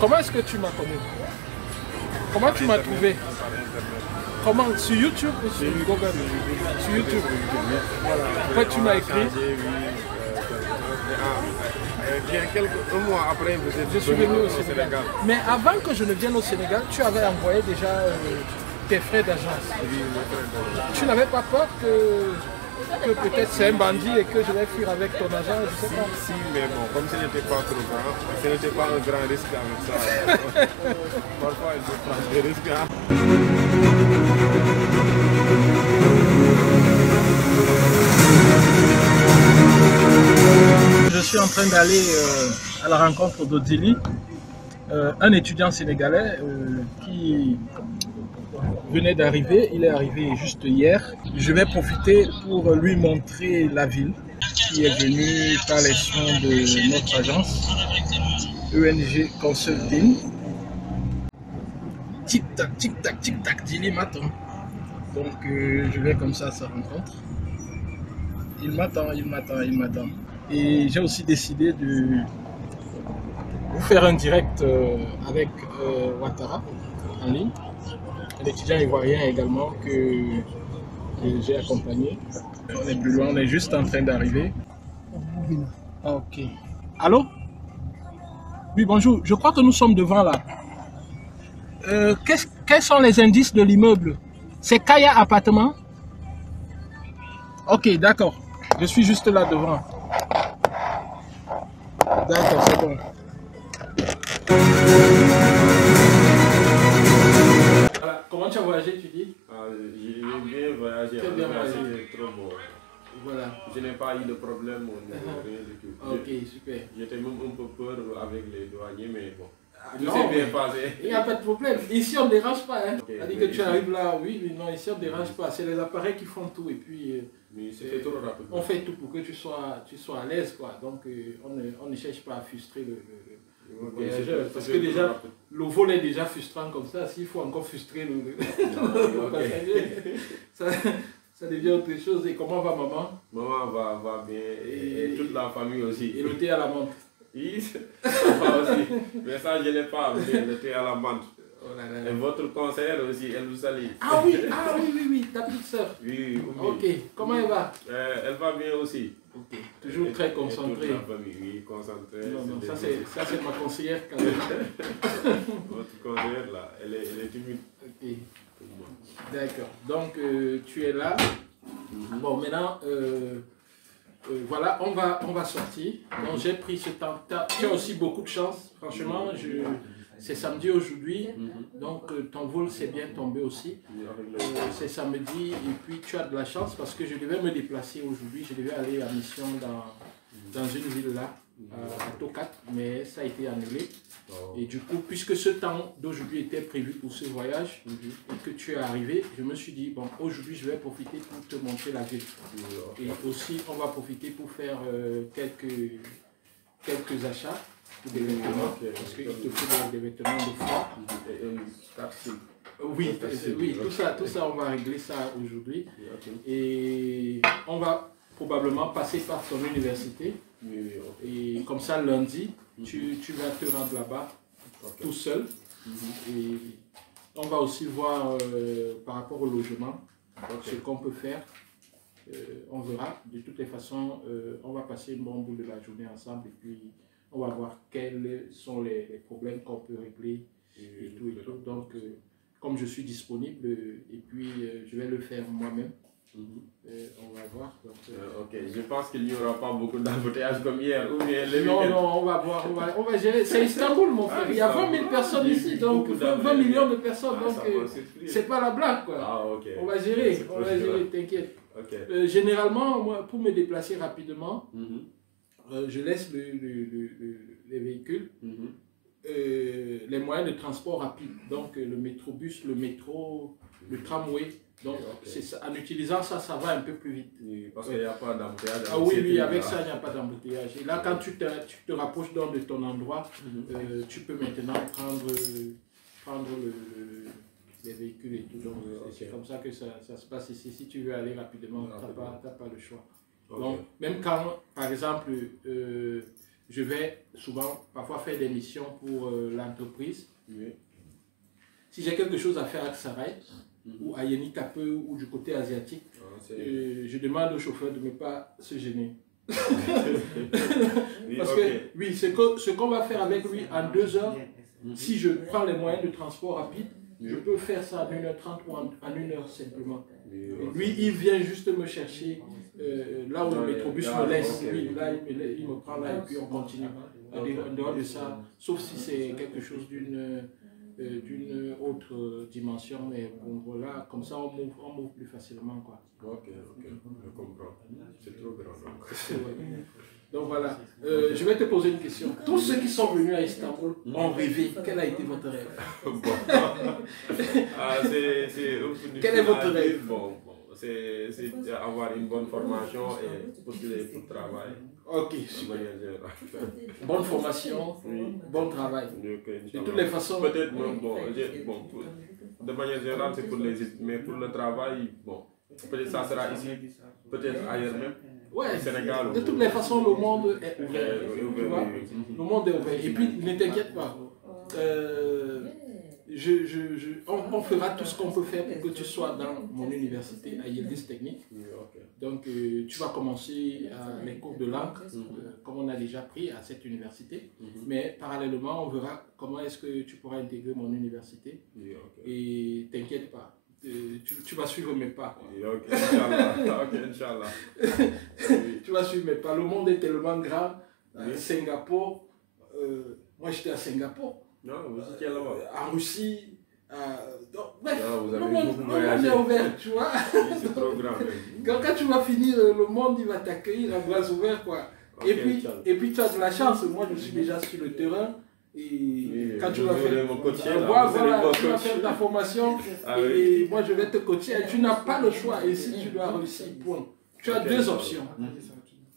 Comment est-ce que tu m'as connu? Comment tu m'as trouvé? Comment? Sur YouTube ou sur Google? Sur YouTube. Voilà. Après tu m'as écrit. Un mois après, je suis venu au Sénégal. Mais avant que je ne vienne au Sénégal, tu avais envoyé déjà tes frais d'agence. Tu n'avais pas peur que peut-être c'est un bandit et que je vais fuir avec ton agent, je sais pas. Si, mais bon, comme ce n'était pas trop grand, ce n'était pas un grand risque avec ça. Parfois, il faut prendre des risques. Je suis en train d'aller à la rencontre d'Odili, un étudiant sénégalais qui venait d'arriver. Il est arrivé juste hier. Je vais profiter pour lui montrer la ville qui est venue par les soins de notre agence ENG Consulting. Tic-tac, tic-tac, tic-tac, Dili m'attend. Donc je vais comme ça à sa rencontre. Il m'attend, il m'attend, il m'attend. Et j'ai aussi décidé de vous faire un direct avec Ouattara en ligne, un étudiant ivoirien également que j'ai accompagné. On est plus loin, on est juste en train d'arriver. Ok. Allô? Oui, bonjour. Je crois que nous sommes devant là. Quels sont les indices de l'immeuble? C'est Kaya Appartement? Ok, d'accord. Je suis juste là devant. D'accord, c'est bon. Voilà. Comment tu as voyagé, tu dis? J'ai bien voyagé. C'était trop beau. Voilà. Je n'ai pas eu de problème au niveau rien du tout. Ok, super. J'étais même un peu peur avec les douaniers, mais bon. Tout s'est bien passé. Il n'y a pas de problème. Ici, on ne dérange pas. Hein. Okay, C'est-à-dire que tu arrives là, oui, mais non, ici, on ne dérange pas. C'est les appareils qui font tout. Et puis, trop rapide. On fait tout pour que tu sois à l'aise, quoi. Donc, on ne cherche pas à frustrer le voyageur. Parce que déjà, le vol est déjà frustrant comme ça. S'il faut encore frustrer le passager, ça devient autre chose. Et comment va maman? Maman va bien. Et toute la famille aussi. Et le thé à la menthe? Oui, ça va aussi. Mais ça, je n'ai pas, mais le thé à la menthe. Oh là là. Et votre conseillère aussi, elle vous salue. Ah oui, ta petite soeur. Oui. Ok, comment elle va? Elle va bien aussi. Ok, toujours très concentrée. Toute la famille, oui, concentrée. Non, ça c'est ma conseillère quand même. Votre conseillère là, elle est timide. Ok, d'accord. Donc tu es là. Bon, maintenant, voilà, on va sortir. Donc j'ai pris ce temps. Tu as aussi beaucoup de chance. Franchement, c'est samedi aujourd'hui. Donc ton vol s'est bien tombé aussi. C'est samedi et puis tu as de la chance parce que je devais me déplacer aujourd'hui. Je devais aller à mission dans une ville là, à Tokat, mais ça a été annulé. Et du coup, puisque ce temps d'aujourd'hui était prévu pour ce voyage et que tu es arrivé, je me suis dit, bon, aujourd'hui, je vais profiter pour te montrer la ville. Et aussi, on va profiter pour faire quelques achats des vêtements, parce qu'il te faut des vêtements de froid. Oui, tout ça, on va régler ça aujourd'hui. Et on va probablement passer par ton université. Et comme ça, lundi, tu vas te rendre là-bas tout seul. Et on va aussi voir par rapport au logement ce qu'on peut faire. On verra. De toutes les façons, on va passer une bonne bout de la journée ensemble et puis on va voir quels sont les problèmes qu'on peut régler et tout. Donc, comme je suis disponible et puis je vais le faire moi-même. On va voir. Donc, ok, je pense qu'il n'y aura pas beaucoup d'embouteillages comme hier. Non, on va voir, on va gérer. C'est Istanbul, mon frère. Il y a 20 000 personnes ici, donc 20 millions de personnes. Donc, c'est pas la blague, quoi. On va gérer, t'inquiète. Généralement, moi, pour me déplacer rapidement, je laisse les véhicules, les moyens de transport rapides. Donc, le métrobus, le métro, le tramway. Donc, en utilisant ça, ça va un peu plus vite. Oui, parce qu'il n'y a pas d'embouteillage. Ah oui, avec ça, il n'y a pas d'embouteillage. Et là, quand tu te rapproches donc de ton endroit, tu peux maintenant prendre les véhicules et tout. Donc, c'est comme ça que ça se passe ici. Si tu veux aller rapidement, tu n'as pas le choix. Donc, même quand, par exemple, je vais souvent, parfois faire des missions pour l'entreprise. Oui. Si j'ai quelque chose à faire à Sarai, ou à Yenikape, ou du côté asiatique, je demande au chauffeur de ne pas se gêner. Oui, Parce ok. que, oui, ce qu'on va faire avec lui en 2 heures, si je prends les moyens de transport rapide, je peux faire ça en 1h30 ou en 1 heure simplement. Oui, Et ok. lui, il vient juste me chercher là où le métrobus me laisse. Ok, Oui, ok. là, il me prend là et puis on continue. En dehors de ça, sauf si c'est quelque chose d'une autre dimension, mais bon, voilà, comme ça on move plus facilement, quoi. Ok, ok, je comprends. C'est trop grand donc. Ouais. Donc voilà, je vais te poser une question. Tous ceux qui sont venus à Istanbul ont rêvé. Quel a été votre rêve? Bon. Ah, c'est Quel est votre rêve? Bon, c'est avoir une bonne formation et postuler pour le travail. Ok, super. Bonne formation, Oui. bon travail. Ok, De toutes les façons. peut-être même, de manière générale, c'est pour les études, mais pour le travail, bon, peut-être ça sera ici, peut-être ailleurs même. Ouais, Au Sénégal. de toutes les façons, le monde est ouvert. Tu vois? Oui. Le monde est ouvert. Et puis, ne t'inquiète pas. On fera tout ce qu'on peut faire pour que tu sois dans mon université à Yildiz Technique. Oui, ok. Donc, tu vas commencer les cours de langue, comme on a déjà pris à cette université. Mais parallèlement, on verra comment est-ce que tu pourras intégrer mon université. Oui, ok. Et t'inquiète pas, tu vas suivre mes pas, quoi. Oui, ok, Inch'Allah. Ok, Inch'Allah. Oui. Tu vas suivre mes pas. Le monde est tellement grand. Oui. Singapour, moi j'étais à Singapour. Non, vous étiez là-bas. En Russie. Bref, Non, vous le avez monde beaucoup voyagé. est ouvert, tu vois. Oui, c'est trop grand. Même. Quand tu vas finir, le monde il va t'accueillir à bras ouverts, quoi. Ok, Et puis tu as de la chance. Moi je suis déjà sur le terrain. Et oui, quand tu vous vas aurez faire, mon coaché, là, voilà, vous aurez mon tu vas coach. faire ta formation Ah, et oui. moi je vais te coacher. Et tu n'as pas le choix ici, tu dois réussir. Point. Tu as Ok, 2 ça va. options.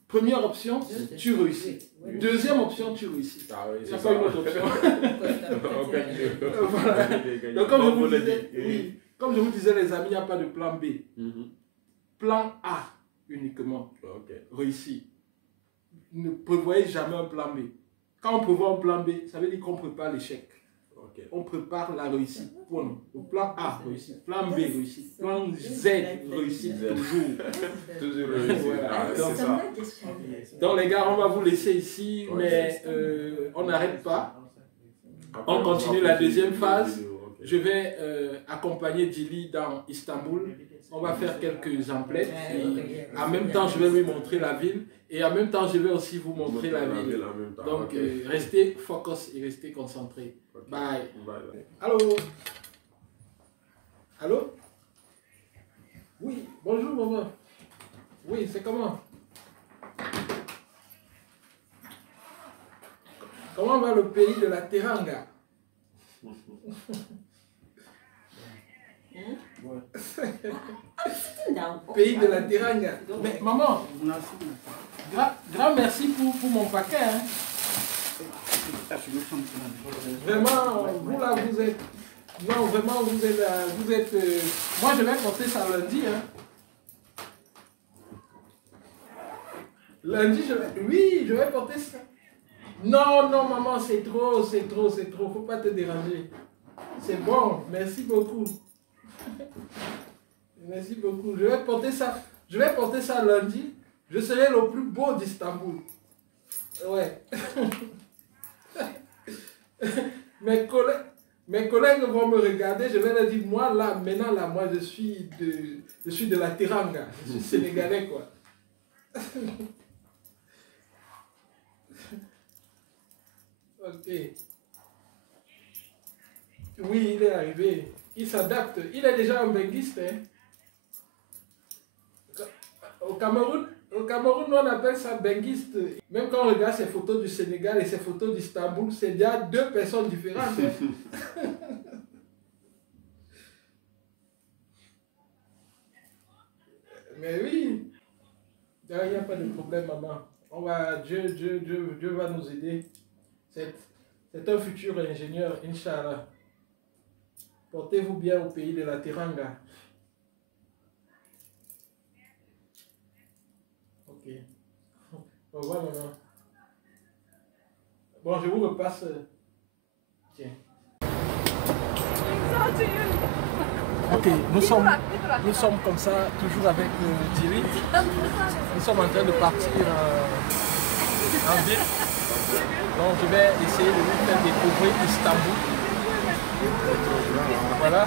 Première option, tu réussis. Deuxième option, tu réussis. Ah oui, Il n'y c'est a ça. pas une autre option. On gagne. Voilà. Donc comme je, Comme vous le disais, dit. oui, comme je vous disais, les amis, il n'y a pas de plan B. Plan A uniquement. Ok. Réussi. Ne prévoyez jamais un plan B. Quand on prévoit un plan B, ça veut dire qu'on prépare l'échec. Ok. On prépare la réussite. Point. Le plan A réussi, plan B réussi, plan Z réussi toujours. Toujours réussi. Voilà. Ah, Donc, c'est ça. Donc les gars, on va vous laisser ici, Ok. mais on n'arrête pas. Après, On continue la deuxième phase. vidéo, ok. Je vais accompagner Dili dans Istanbul. On va faire quelques emplettes. Et en même temps, je vais lui montrer la ville. Et en même temps, je vais aussi vous montrer la ville. en même temps. Donc, Ok. restez focus et restez concentrés. Ok. Bye. Bye, bye. Allô? Allô? Oui, bonjour maman. Oui, c'est comment? Comment va le pays de la Teranga? Pays de la Teranga. Mais maman, grand merci pour mon paquet. Hein. Vraiment, vous là, vous êtes... Non, vraiment, vous êtes... Moi, je vais porter ça lundi. Hein. Lundi, oui, je vais porter ça. Non, non, maman, c'est trop. Faut pas te déranger. C'est bon, merci beaucoup. Merci beaucoup. Je vais porter ça. Je vais porter ça lundi. Je serai le plus beau d'Istanbul. Ouais. Mes collègues vont me regarder. Je vais leur dire, moi là, maintenant là, moi je suis de la Teranga. Je suis sénégalais quoi. Ok. Oui, il est arrivé. Il s'adapte. Il est déjà un benguiste. Hein. Au Cameroun, nous on appelle ça benguiste. Même quand on regarde ses photos du Sénégal et ses photos d'Istanbul, c'est déjà 2 personnes différentes. Hein. Mais oui, il n'y a pas de problème, maman. Dieu va nous aider. C'est un futur ingénieur, Inch'Allah. Portez-vous bien au pays de la Teranga. Ok. Au revoir, maman. Bon, je vous repasse. Tiens. Ok, nous sommes comme ça, toujours avec Thierry. Nous sommes en train de partir en ville. Donc je vais essayer de lui faire découvrir Istanbul. Voilà.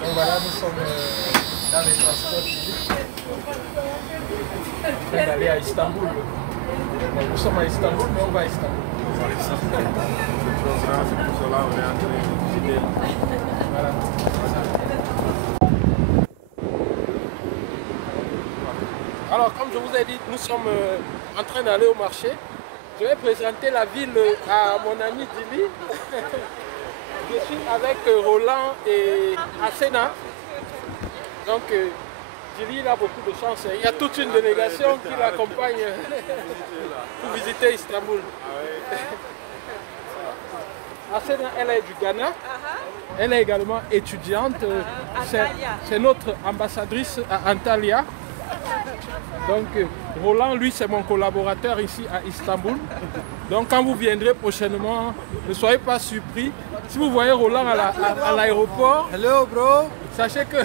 Donc voilà, nous sommes dans les transports publics. En train d'aller à Istanbul. Donc, nous sommes à Istanbul, mais on va à Istanbul. C'est pour cela qu'on est en train de visiter. Voilà. Alors, comme je vous ai dit, nous sommes en train d'aller au marché. Je vais présenter la ville à mon ami Dili. Je suis avec Roland et Asena. Donc, Dili, il a beaucoup de chance. Il y a toute une délégation qui l'accompagne pour visiter Istanbul. Asena, elle est du Ghana. Elle est également étudiante. C'est notre ambassadrice à Antalya. Donc Roland, lui, c'est mon collaborateur ici à Istanbul. Donc quand vous viendrez prochainement, ne soyez pas surpris. Si vous voyez Roland à l'aéroport, hello bro, sachez que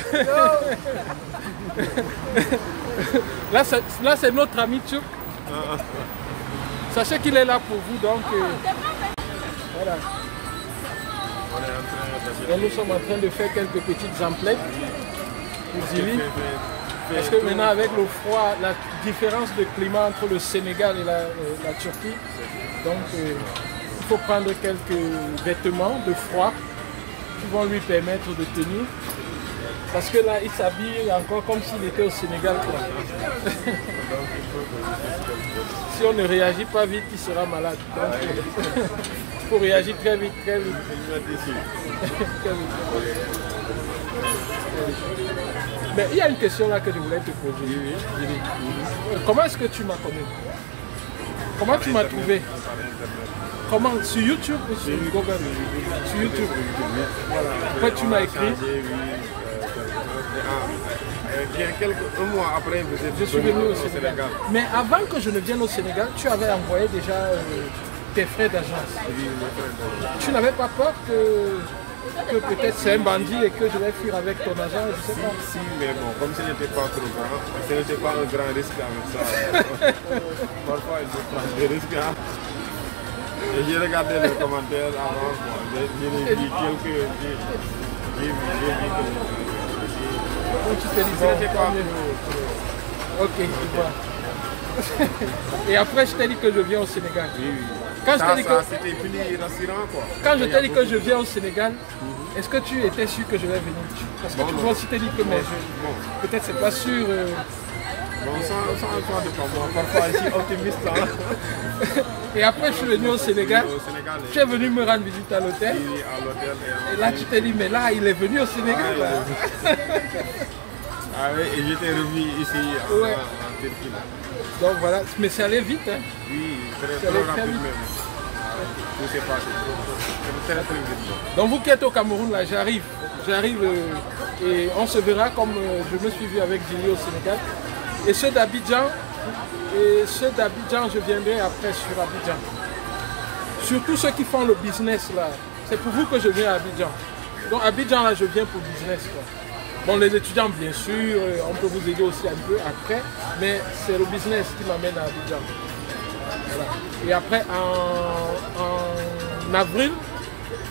là c'est notre ami turc. Sachez qu'il est là pour vous. Donc voilà. Et nous sommes en train de faire quelques petites emplettes pour Zili. Parce que maintenant avec le froid, la différence de climat entre le Sénégal et la Turquie, donc il faut prendre quelques vêtements de froid qui vont lui permettre de tenir. Parce que là, il s'habille encore comme s'il était au Sénégal. Si on ne réagit pas vite, il sera malade. Il faut réagir très vite, très vite. Mais il y a une question là que je voulais te poser. Comment est-ce que tu m'as connu? Comment tu m'as trouvé? Comment? Sur YouTube ou sur Google? Sur YouTube. Voilà. Après tu m'as écrit. Un mois après, je suis venu au Sénégal. Mais avant que je ne vienne au Sénégal, tu avais envoyé déjà tes frais d'agence. Tu n'avais pas peur que peut-être c'est un bandit et que je vais fuir avec ton agent, je sais pas. Si, mais bon, comme ce n'était pas trop grand, ce n'était pas un grand risque avec ça. Parfois, il faut prendre des risques. Hein. Et j'ai regardé les commentaires avant, j'ai vu quelques... tu t'es dit, bon, ok, je vois. Et après, je t'ai dit que je viens au Sénégal. Oui, oui. Quand c'était plus rassurant, quoi. Quand je t'ai dit que je viens au Sénégal, est-ce que tu étais sûr que je vais venir? Parce que tu vois, si tu t'es dit que peut-être c'est pas sûr. Bon, sans toi de pas moi, parfois je suis optimiste. Hein. Et après, je suis venu au Sénégal. Tu es venu me rendre visite à l'hôtel. Oui, à l'hôtel. Et là, tu t'es dit, mais là, il est venu au Sénégal. Ah oui, et j'étais revenu ici en Turquie. Donc voilà, mais c'est allé vite. Hein. Oui, très rapide même. Tout s'est passé. Très vite. Donc vous qui êtes au Cameroun, là, j'arrive et on se verra comme je me suis vu avec Dili au Sénégal. Et ceux d'Abidjan, je viendrai après sur Abidjan. Surtout ceux qui font le business là, c'est pour vous que je viens à Abidjan. Donc Abidjan là, je viens pour business quoi. Bon, les étudiants, bien sûr, on peut vous aider aussi un peu après, mais c'est le business qui m'amène à Abidjan. Voilà. Et après,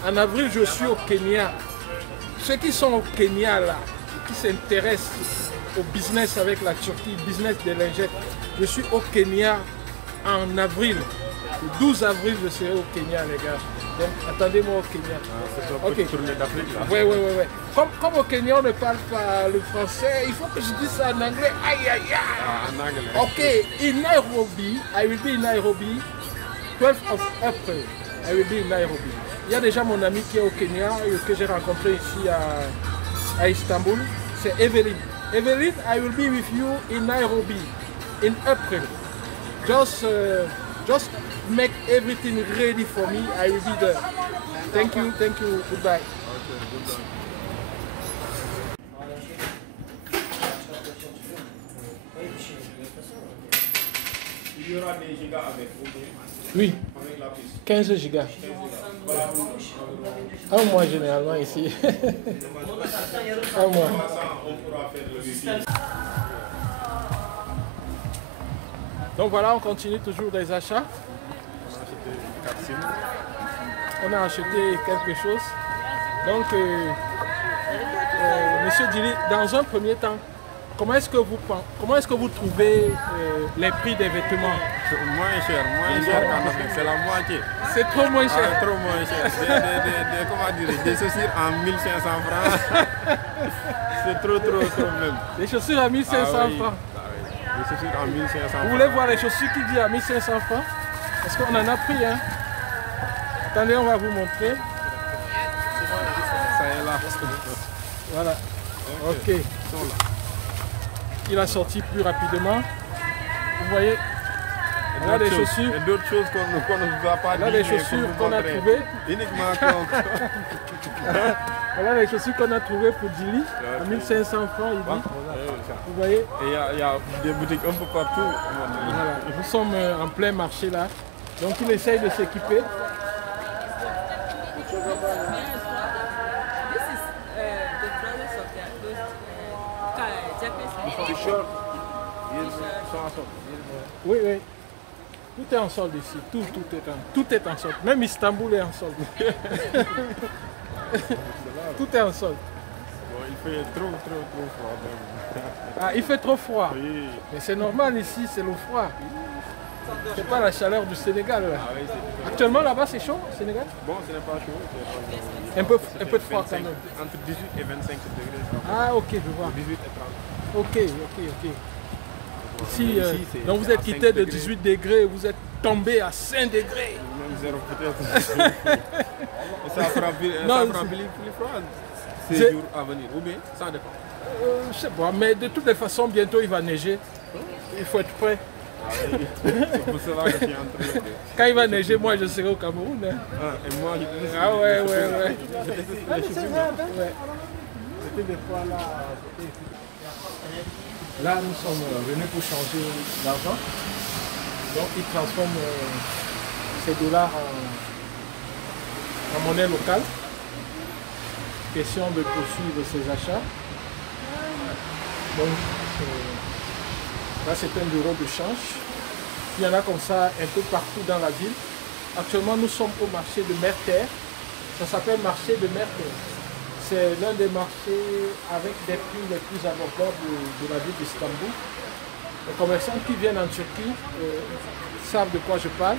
en avril, je suis au Kenya. Ceux qui sont au Kenya, là, qui s'intéressent au business avec la Turquie, business des lingettes, je suis au Kenya en avril. Le 12 avril, je serai au Kenya, les gars. Donc, attendez-moi au Kenya. C'est une tournée d'Afrique, là. Oui. Comme au Kenya, on ne parle pas le français, il faut que je dise ça en anglais. Aïe, aïe, aïe. En anglais. Ok, in Nairobi, I will be in Nairobi, 12th of April, I will be in Nairobi. Il y a déjà mon ami qui est au Kenya et que j'ai rencontré ici à Istanbul, c'est Evelyn. Evelyn, I will be with you in Nairobi in April. Just make everything ready for me. I will be there. Thank you. Goodbye. Il y aura des gigas avec vous. Oui, avec la puce. 15 gigas. Un mois généralement ici. Un mois. On pourra faire le wifi. Donc voilà, on continue toujours les achats. On a acheté quelque chose. Donc, Monsieur Dili, dans un premier temps, comment est-ce que vous trouvez les prix des vêtements? Moins cher qu'en Afrique, c'est la moitié. C'est trop moins cher. Trop moins cher. Comment dire, des chaussures en 1500 francs. C'est trop même. Des chaussures à 1500 francs. Des chaussures en 1500 francs. Vous voulez voir les chaussures qui disent à 1500 francs? Parce qu'on en a pris, hein. Attendez, on va vous montrer. Ça est là. Voilà. Ok. Il a sorti plus rapidement. Vous voyez, là des chaussures. Et d'autres choses qu'on ne va pas dire. Là des chaussures qu'on a trouvées. Uniquement Voilà les chaussures qu'on a trouvées pour Dili. À 1500 francs, il dit. Vous voyez. Et il y a des boutiques un peu partout. Voilà. Nous sommes en plein marché là. Donc il essaye de s'équiper. Oui, oui. Tout est en solde ici. Tout est en solde. Même Istanbul est en solde. Tout est en solde. Bon, il fait trop froid. Ah, il fait trop froid. Oui. Mais c'est normal ici, c'est le froid. C'est pas la chaleur du Sénégal. Là. Ah, oui, Actuellement là-bas c'est chaud au Sénégal? bon, ce n'est pas chaud. Un peu de froid quand même. Entre 18 et 25 degrés. Ah ok, je vois. 18 et 30. Ok. Ici, donc vous êtes quitté de 18 degrés, vous êtes tombé à 5 degrés. Même 0 peut-être. Ça fera plus froid ces jours à venir. Ou bien, ça dépend. Je sais pas, mais de toutes les façons, bientôt il va neiger. Il faut être prêt. C'est pour cela que je suis en train de... Quand il va neiger, moi je serai au Cameroun. Hein. Et moi, je... Ah ouais. C'était des fois là... Là, nous sommes venus pour changer d'argent. Donc, ils transforment ces dollars en monnaie locale. Question de poursuivre ses achats. Donc, là, c'est un bureau de change. Il y en a comme ça un peu partout dans la ville. Actuellement, nous sommes au marché de Merterre. Ça s'appelle marché de Merterre. C'est l'un des marchés avec des prix les plus abordables de la ville d'Istanbul. Les commerçants qui viennent en Turquie savent de quoi je parle.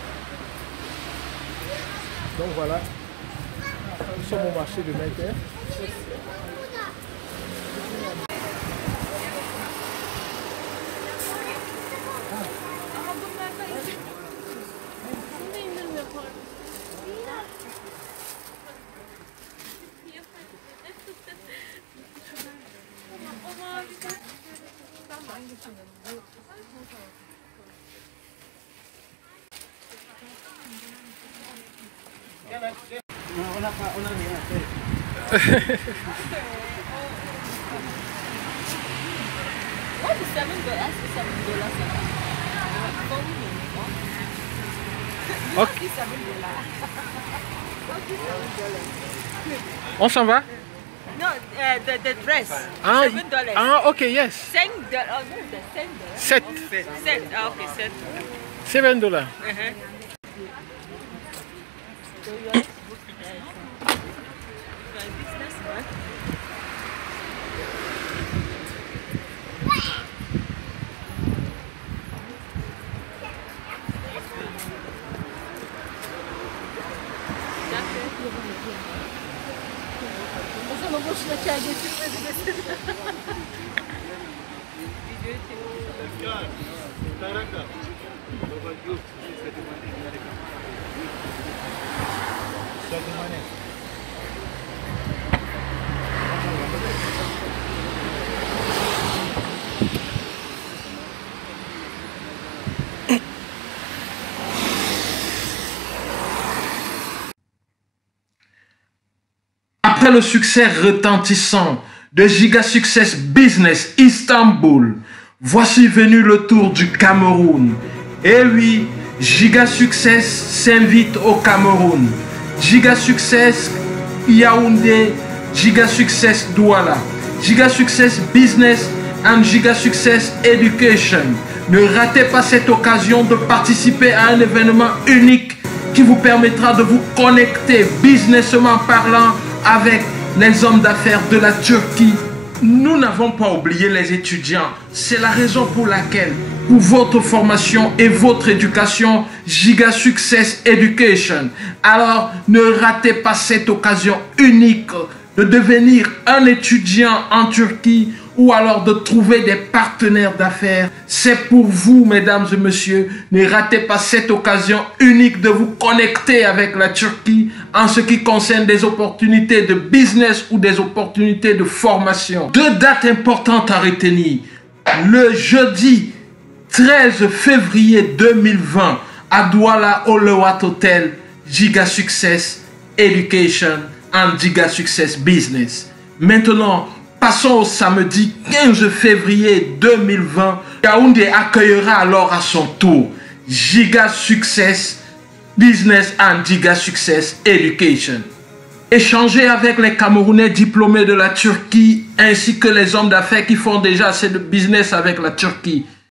Donc voilà, nous sommes au marché de Merterre. Okay. On s'en va? No, the dress. $7. Ah, okay, yes. $10. Oh, no, the $10. Set. Set. Okay, set. $7. So you businessman. Après le succès retentissant de Giga Success Business Istanbul, voici venu le tour du Cameroun. Et oui, Giga Success s'invite au Cameroun. Giga Success Yaoundé, Giga Success Douala, Giga Success Business and Giga Success Education. Ne ratez pas cette occasion de participer à un événement unique qui vous permettra de vous connecter businessment parlant avec les hommes d'affaires de la Turquie. Nous n'avons pas oublié les étudiants. C'est la raison pour laquelle, pour votre formation et votre éducation, Giga Success Education. Alors, ne ratez pas cette occasion unique de devenir un étudiant en Turquie ou alors de trouver des partenaires d'affaires. C'est pour vous, mesdames et messieurs. Ne ratez pas cette occasion unique de vous connecter avec la Turquie en ce qui concerne des opportunités de business ou des opportunités de formation. 2 dates importantes à retenir. Le jeudi 13 février 2020 à Douala au Lewat Hotel, Giga Success Education and Giga Success Business. Maintenant, passons au samedi 15 février 2020. Yaoundé accueillera alors à son tour Giga Success Business and Giga Success Education. Échangez avec les Camerounais diplômés de la Turquie ainsi que les hommes d'affaires qui font déjà assez de business avec la Turquie.